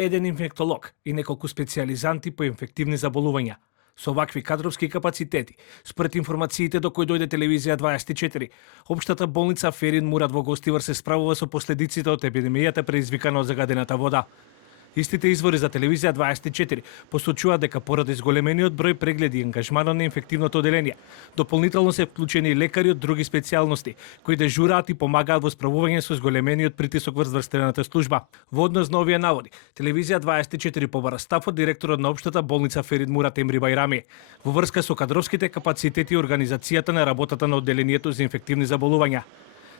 еден инфектолог и неколку специјализанти по инфективни заболувања. Со вакви кадровски капацитети, според информациите до кои дојде телевизија 24, општата болница Ферин Мурат во Гостивар се справува со последиците од епидемијата предизвикана од загадената вода. Истите извори за телевизија 24 посочуваат дека поради зголемениот број прегледи и ангажманот на инфективното оделение, дополнително се вклучени лекари од други специјалности кои дежураат и помагаат во справување со зголемениот притисок врз врстената служба. Во однос на овие наводи, телевизија 24 побара став од директорот на општата болница Ферин Мурат Емри Бајрами во врска со кадровските капацитети и организацијата на работата на оделението за инфективни заболувања.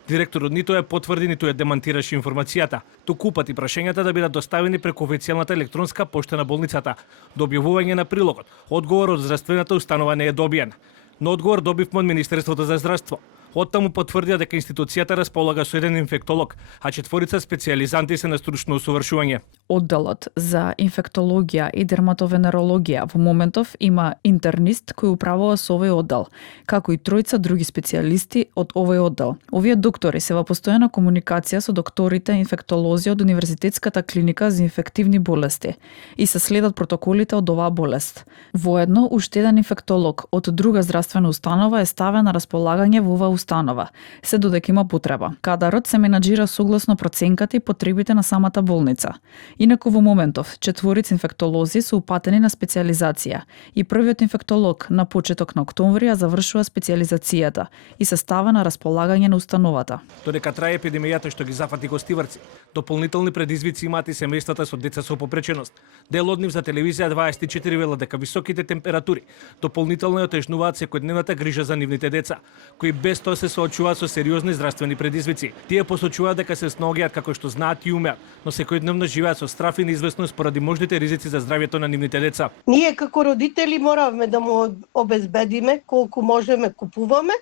Директорот ниту ја потврди, ниту ја демантираше информацијата, туку упати прашањата да бидат доставени преку официјалната електронска пошта на болницата. До објавување на прилогот, одговор од здравствената установа не е добиен. Но одговор добивме од Министерството за здравство. Оттаму потврдија дека институцијата располага со еден инфектолог, а 4 специјализанти се на стручно усовршување. Одделот за инфектологија и дерматовенерологија во моментов има интернист кој управува со овој оддел, како и 3 други специјалисти од овој оддел. Овие доктори се во постојана комуникација со докторите инфектолози од Универзитетската клиника за инфективни болести и се следат протоколите од оваа болест. Воедно, уште еден инфектолог од друга здравствена установа е ставен на располагање во оваа установа, се додека има потреба. Кадарот се менаџира согласно проценката и потребите на самата болница. Инаку во моментов, 4 инфектолози се упатени на специјализација и првиот инфектолог на почеток на октомври ја завршува специјализацијата и се става на располагање на установата. Додека трае епидемијата што ги зафати гостиварци, дополнителни предизвици имаат и семејствата со деца со попреченост. Дел од нив за телевизија 24 велат дека високите температури дополнително ја отежнуваат секојдневната грижа за нивните деца, кои без тоа се соочуваат со сериозни здравствени предизвици. Тие посочуваат дека се сноѓаат како што знаат и умеат, но секојдневно живеат со страф и неизвестност поради можните ризици за здравјето на нивните деца. Ние како родители моравме да му обезбедиме колку можеме купуваме,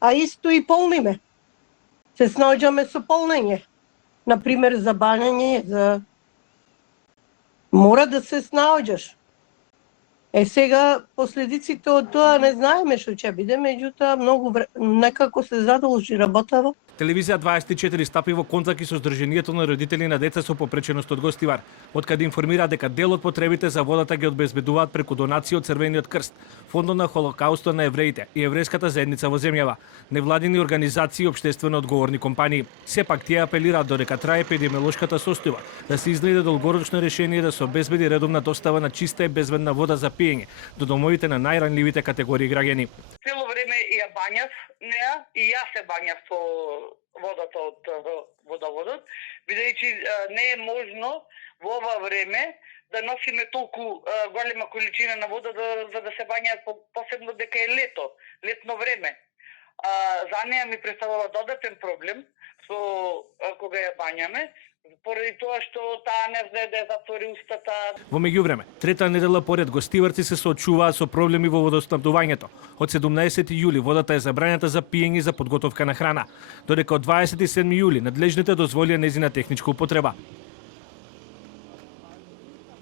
а исто и полниме. Се снаоѓаме со полнење. Например, за бањање, мора да се снаоѓаш. Сега последиците од тоа не знаеме што ќе биде, меѓутоа некако се задолжи работава. Телевизија 24 стапи во контакти со Сдруженијето на родители на деца со попреченост од Гостивар, откаде информира дека дел од потребите за водата ги обезбедуваат преку донации од Црвениот крст, Фондот на Холокаустот на евреите и еврејската заедница во земјава, невладини организации и општествено одговорни компании. Сепак тие апелираат додека трае епидемиолошката состојба да се изнајде долгорочно решение да се обезбеди редовна достава на чиста и безбедна вода за пиење до домовите на најранливите категории граѓани. Цело време ја бањав неа и јас се бањав со водата од водоводот, бидејќи не е можно во ова време да носиме толку голема количина на вода за да се бањаат, посебно дека е летно време. За неа ми представува додатен проблем со кога ја бањаме, поради тоа што таа не знае да ја затвори устата. Во меѓувреме, трета недела поред гостиварци се соочуваат со проблеми во водоснабдувањето. Од 17 јули водата е забранета за пиење и за подготовка на храна, додека од 27 јули надлежните дозволија нејзина техничка употреба.